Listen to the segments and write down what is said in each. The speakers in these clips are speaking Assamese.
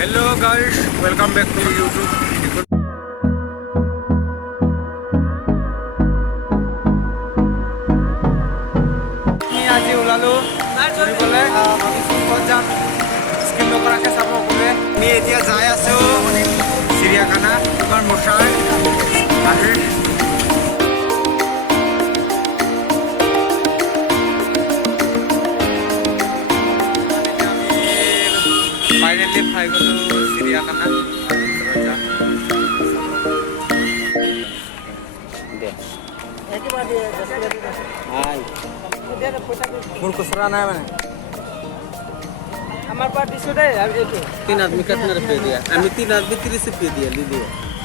Hello guys, welcome back to YouTube. আজি ওলালো ফুৰিবলৈ ভাবিছোঁ ক'ত যাম স্কিন নকৰাকৈ চাব সকলোৱে আমি এতিয়া যাই আছোঁ চিৰিয়াখানা তোমাৰ মছাৰ বাহিৰ ফাইনেলি পাই গ'লো চিৰিয়াখানা মোৰ খুচুৰা নাই মানে আমার পার দিছো দে এইটো 3 आदमी कितना रुपए दिया हमें 3 आदमी 30 रुपए दिया ले लियो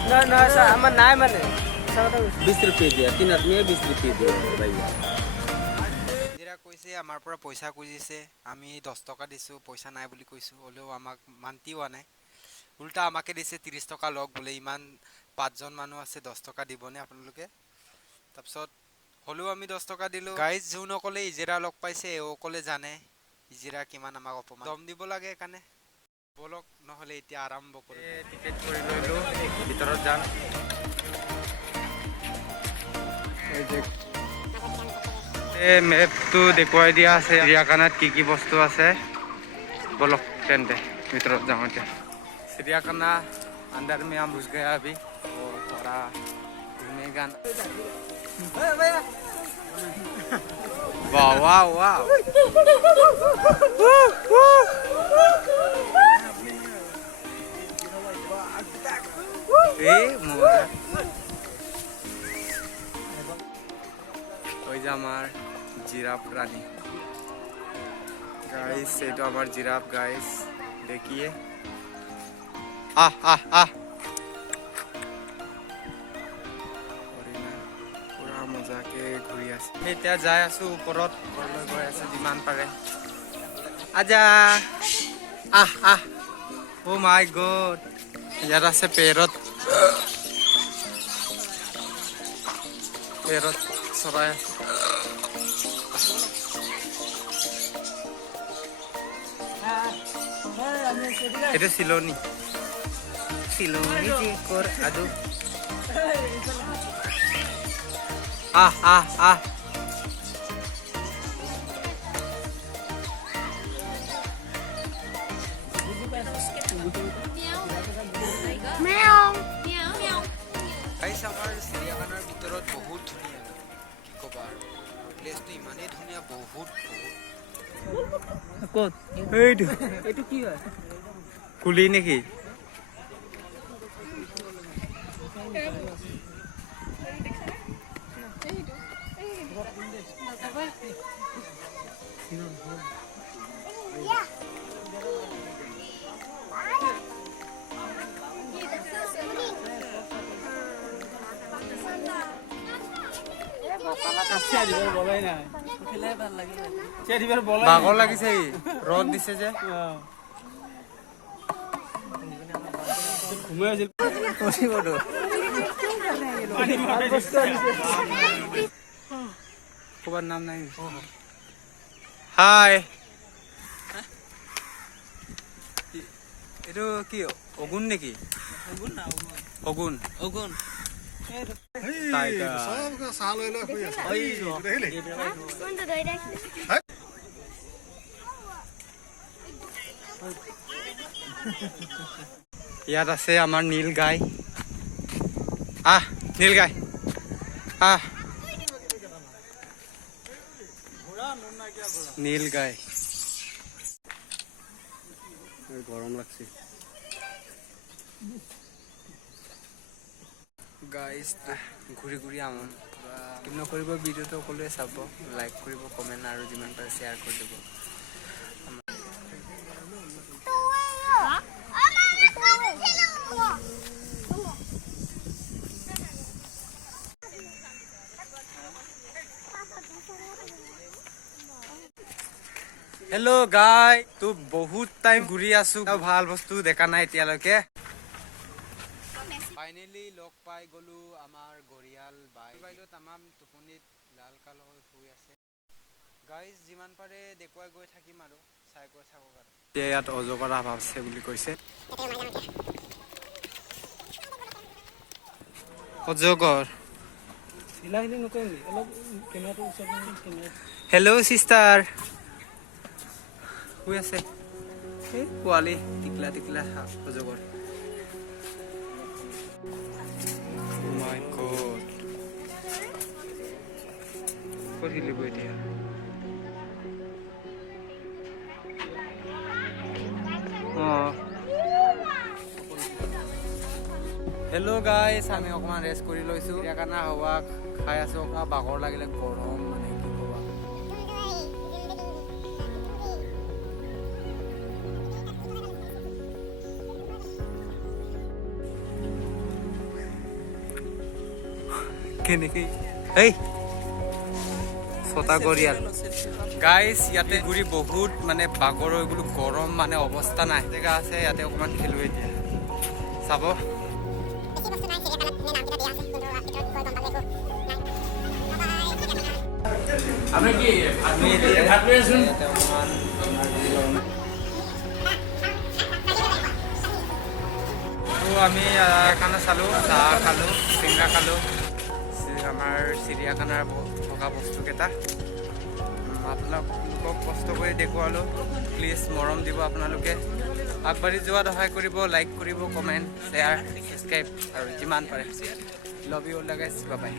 না না আমার নাই মানে 20 रुपए दिया 3 आदमी 20 रुपए दिया भैया যেটা কইছে আমাৰ পৰা পইচা খুজিছে আমি 10 টকা দিছো পইচা নাই বুলি কৈছো হলেও আমাক মান্তিও নাই উল্টা আমাকে দিছে 30 টকা লগ বলে ইমান পাঁচজন মানুহ আছে 10 টকা দিবনে আপোনালোকে তাৰপিছত হলেও আমি 10 টকা দিলো গাইজ যোনকলে ইজেৰা লগ পাইছে ওকলে জানে ইজেৰা কিমান আমাক অপমান দম দিব লাগে কানে বলক নহলে এতিয়া আৰম্ভ কৰো টিকেট কৰি লইলো ভিতৰত যাম এই মেপটো দেখুৱাই দিয়া আছে চিৰিয়াখানাত কি বস্তু আছে বলক তেন্তে ভিতৰত যাওঁ এতিয়া चिड़ियाखाना अंदर में हम घुस गए अभी और थोड़ा घूमेगा वाह वाह वाह আমার জিরাফ প্রাণী গাইস এটা আমার জিরাফ গাইস देखिए পুৰা মজাকে ঘূৰি আছে এতিয়া যাই আছো ওপৰত ওপৰলৈ গৈ আছো যিমান পাৰে আজা ও মাই গড ইয়াত আছে পেৰট চৰাই এটা চিলনি Cikor, aduh. Guys, আমাৰ চিৰিয়াখানাৰ ভিতৰত বহুত ধুনীয়া কি ক'বা প্লেচটো ইমানেই ধুনীয়া বহুত ক'ত এইটো কি হয় কুলি নেকি ভাগৰ লাগিছে ৰদ দিছে যে ক'বাৰ নাম নাই হাই এইটো কি অগুন নেকি অগুন ইয়াত আছে আমাৰ নীল গাই নীল গাই নীল গাই গৰম লাগছে গাইজ ঘূৰি ঘূৰি আমন নকৰিব ভিডিঅ'টো সকলোৱে চাব লাইক কৰিব কমেণ্ট আৰু যিমান পাৰে শ্বেয়াৰ কৰি দিব হেল্ল' গাই তো বহুত টাইম ঘূৰি আছো ভাল বস্তু দেখা নাই এতিয়ালৈকে ফাইনেলি লগ পাই গলো আমাৰ গৰিয়াল বাইদেউ তামাম টোপনিত লাল কাল হৈ শুই আছে গাইজ যিমান পাৰে দেখুৱাই গৈ থাকিম আৰু এতিয়া ইয়াত অজগৰ আভাৱ আছে বুলি কৈছে। অজগৰ হেল্ল' চিষ্টাৰ শুই আছে এই পোৱালি টিকলা টিকলা অজগৰ। মাই গড ক'ত খেলিব এতিয়া? হেল্ল' গাইছ, আমি অকণমান ৰেষ্ট কৰি লৈছোঁ। চিৰিয়াখানা হাৱা খাই আছোঁ। অকণমান বাগৰ লাগিলে, গৰম মানে কি ক'বা। কেনেকে এই ছটা গৰিয়াল গাইছ, ইয়াতে ঘূৰি বহুত মানে বাগৰ হৈ গ'লো, গৰম মানে অৱস্থা নাই। জেগা আছে ইয়াতে অকণমান খেলোঁ এতিয়া, চাব। আমি খানা চালোঁ, চাহ খালোঁ, চিংৰা খালোঁ, আমাৰ চিৰিয়াখানাৰ থকা বস্তুকেইটা আপোনালোকক কষ্ট কৰি দেখুৱালোঁ। প্লিজ মৰম দিব আপোনালোকে, আগবাঢ়ি যোৱাত সহায় কৰিব, লাইক কৰিব, কমেণ্ট, শ্বেয়াৰ, ছাবস্ক্ৰাইব আৰু যিমান পাৰে। লাভ ইউ অল গাইছ, বাই বাই।